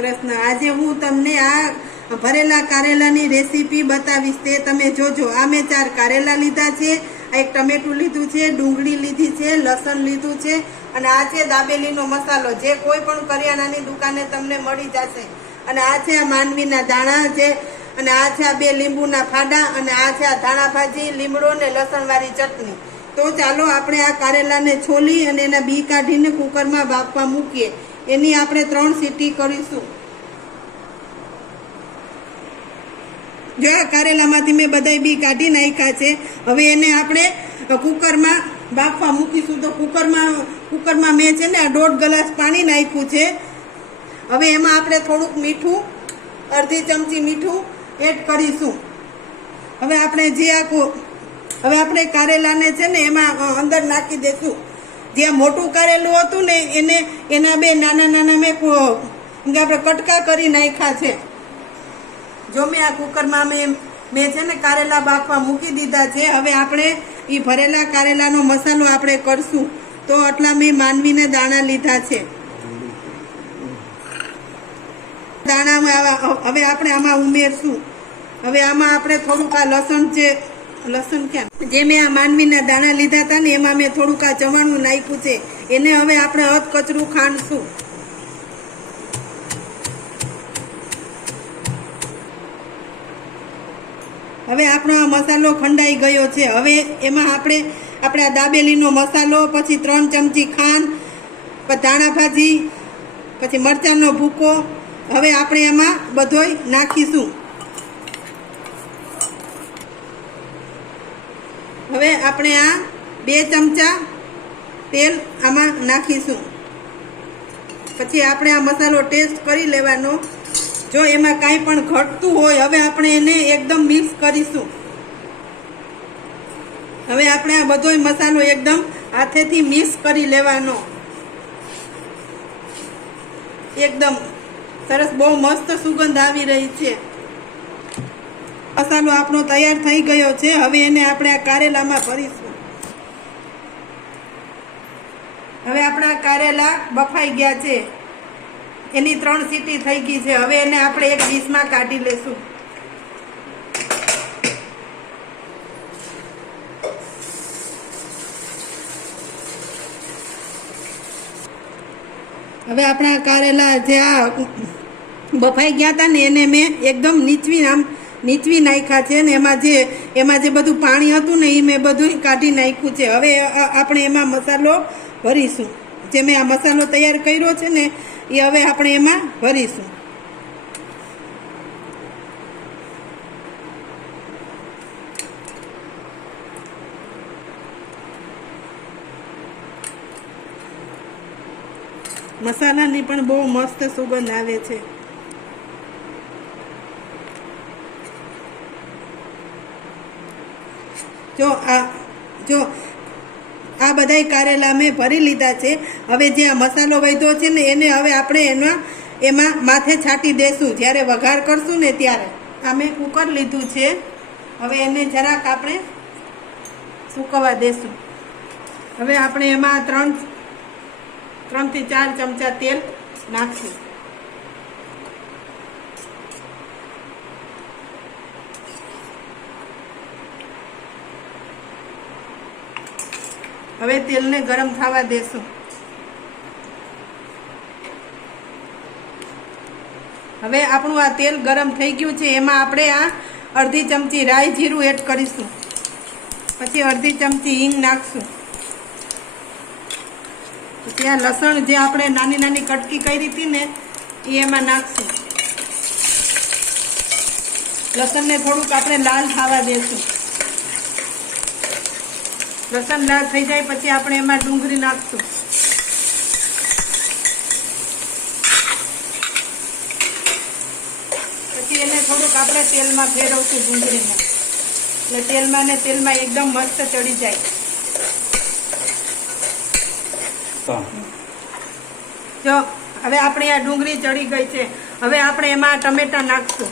કૃષ્ણ। આજે હું તમને આ ભરેલા કારેલાની રેસીપી બતાવીશ, તે તમે જોજો। આ મેં 4 કારેલા લીધા છે, આ એક ટમેટું લીધું છે, ડુંગળી લીધી છે, લસણ લીધું છે અને આ છે દાબેલીનો મસાલો, જે કોઈ પણ કરિયાણાની દુકાને તમને મળી જશે। અને આ છે આ માંડવીના દાણા છે અને આ છે આ 2 લીંબુના ફાડા અને આ છે આ ધાણા ભાજી, લીમડો ને લસણવાળી ચટણી। તો ચાલો આપણે આ કારેલાને છોલી અને એના બી કાઢીને કુકરમાં બાફવા મૂકીએ। એની આપણે 3 સીટી કરીશું। જો આ કારેલામાંથી મેં બધાય બી કાઢી નાખ્યા છે। હવે એને આપણે કુકરમાં બાફવા મૂકીશું। તો કુકરમાં મેં છે ને આ 1.5 ગ્લાસ પાણી નાખ્યું છે। હવે એમાં આપણે થોડુંક મીઠું, અડધી ચમચી મીઠું એડ કરીશું। હવે આપણે કારેલાને છે ને એમાં અંદર નાખી દઈશું। જે મોટું કારેલું હતું ને એના 2 નાના નાના મેં આપણે કટકા કરી નાખ્યા છે। જો મેં આ કુકરમાં મેં છે ને કારેલા બાફવા મૂકી દીધા છે। હવે આપણે એ ભરેલા કારેલાનો મસાલો આપણે કરશું। તો આટલા મેં માંડવીને દાણા લીધા છે। દાણા હવે આપણે આમાં ઉમેરશું। હવે આમાં આપણે થોડુંક આ લસણ જે મેં આ માંડવીના દાણા લીધા હતા ને એમાં મેં થોડુંક આ ચવાણું નાખ્યું છે। એને હવે આપણે અધકચરું ખાંડશું। હવે આપણો આ મસાલો ખંડાઈ ગયો છે। હવે એમાં આપણે આ દાબેલીનો મસાલો, પછી 3 ચમચી ખાંડ, પછી ધાણા ભાજી, પછી મરચાંનો ભૂકો, હવે આપણે એમાં બધોય નાખીશું। હવે આપણે આ 2 ચમચા તેલ આમાં નાખીશું। પછી આપણે આ મસાલો ટેસ્ટ કરી લેવાનો। જો એમાં કાંઈ પણ ઘટતું હોય હવે આપણે એને એકદમ મિક્સ કરીશું। હવે આપણે આ બધોય મસાલો એકદમ હાથેથી મિક્સ કરી લેવાનો। એકદમ સરસ, બહુ મસ્ત સુગંધ આવી રહી છે। મસાલો આપણો તૈયાર થઈ ગયો છે। હવે એને આપણે આ કારેલામાં ભરીશું। હવે આપણા કારેલા બફાઈ ગયા છે, એની 3 સીટી થઈ ગઈ છે। હવે એને આપણે એક ડીશમાં કાઢી લેશું। હવે આપણા કારેલા જે આ બફાઈ ગયા હતા ને એને મેં એકદમ નીચવી નાખ્યા છે ને એમાં જે બધું પાણી હતું ને એ મેં બધું કાઢી નાખ્યું છે। હવે આપણે એમાં મસાલો ભરીશું। જે મેં આ મસાલો તૈયાર કર્યો છે ને એ હવે આપણે એમાં ભરીશું। મસાલાની પણ બહુ મસ્ત સુગંધ આવે છે। જો આ બધાય કારેલા મેં ભરી લીધા છે। હવે જે આ મસાલો વધ્યો છે ને એને હવે આપણે એમાં માથે છાંટી દેશું જ્યારે વઘાર કરશું ને ત્યારે। આ મેં કુકર લીધું છે। હવે એને જરાક આપણે સૂકવવા દેશું। હવે આપણે એમાં 3 થી 4 ચમચા તેલ નાખશું। હવે તેલને ગરમ થવા દેશું। હવે આપણું આ તેલ ગરમ થઈ ગયું છે। એમાં આપણે આ અડધી ચમચી રાઈ જીરું એડ કરીશું, પછી અડધી ચમચી હિંગ નાખશું, પછી આ લસણ જે આપણે નાની નાની કટકી કરી હતી ને એ એમાં નાખશું। લસણને થોડુંક આપણે લાલ થવા દેશું। લસણ લાલ થઈ જાય પછી આપણે એમાં ડુંગળી નાખશું। પછી એને થોડુંક આપણે તેલમાં ફેરવશું ડુંગળીને, એટલે તેલમાં એકદમ મસ્ત ચડી જાય। જો હવે આપણી આ ડુંગળી ચડી ગઈ છે। હવે આપણે એમાં ટમેટા નાખશું।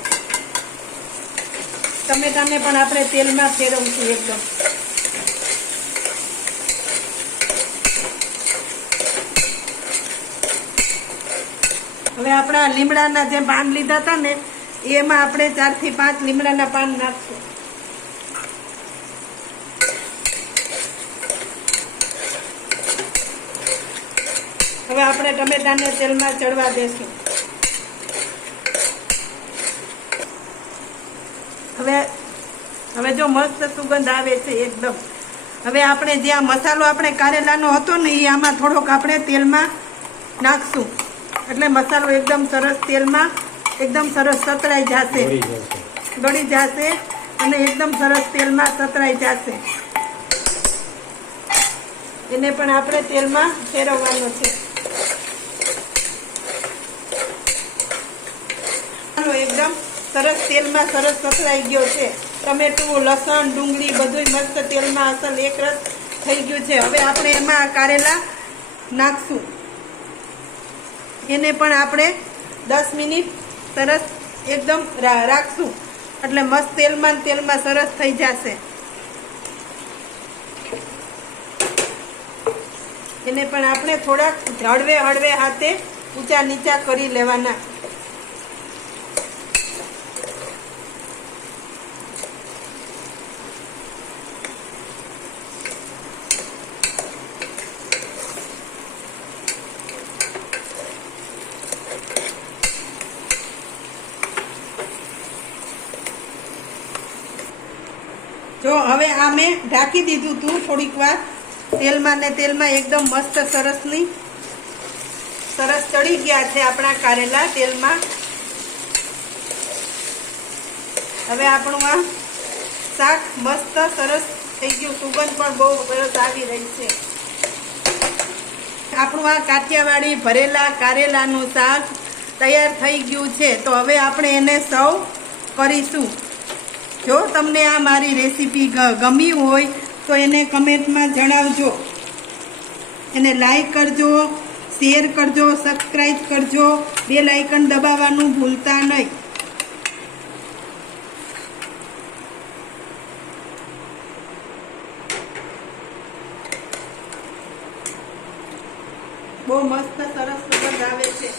ટમેટાને પણ આપણે તેલમાં ફેરવશું એકદમ। હવે આપણા લીમડાના જે પાન લીધા હતા ને એમાં આપણે 4 થી 5 લીમડાના પાન નાખશું. હવે આપણે ટમેટાને તેલમાં ચડવા દેશું. હવે જો મસ્ત સુગંધ આવે છે એકદમ. હવે આપણે જે આ મસાલો આપણે કારેલાનો હતો ને એ આમાં થોડોક આપણે તેલમાં નાખશું એટલે મસાલો એકદમ સરસ તેલમાં એકદમ સરસ સતરાઈ જશે, દળી જશે અને એકદમ સરસ તેલમાં સતરાઈ જશે. એને પણ આપણે તેલમાં ફેરવવાનો છે. એકદમ સરસ તેલમાં સરસ સતરાઈ ગયો છે. ટમેટું, લસણ, ડુંગળી બધું મસ્ત તેલમાં અસલ એકરસ થઈ ગયું છે. હવે આપણે એમાં કારેલા નાખશું. એને પણ આપણે 10 મિનિટ સરસ એકદમ રાખશું એટલે મસ્ત તેલમાં સરસ થઈ જશે. એને પણ આપણે થોડાક હળવે હાથે ઊંચા નીચા કરી લેવાના. જો હવે આ મેં ઢાંકી દીધું હતું થોડીક વાર તેલમાં ને તેલમાં એકદમ મસ્ત સરસ ચડી ગયા છે આપણા કારેલા તેલમાં. હવે આપણું આ શાક મસ્ત સરસ થઈ ગયું. સુગંધ પણ બહુ સરસ આવી રહી છે. આપણું આ કાઠિયાવાડી ભરેલા કારેલાનું શાક તૈયાર થઈ ગયું છે. તો હવે આપણે એને સર્વ કરીશું. જો તમને આ મારી રેસીપી ગમી હોય તો એને કમેન્ટમાં જણાવજો. એને લાઈક કરજો, શેર કરજો, સબસ્ક્રાઈબ કરજો, બેલ આઇકન દબાવવાનું ભૂલતા નહીં. બહુ મસ્ત સરસ સુગંધ આવે છે.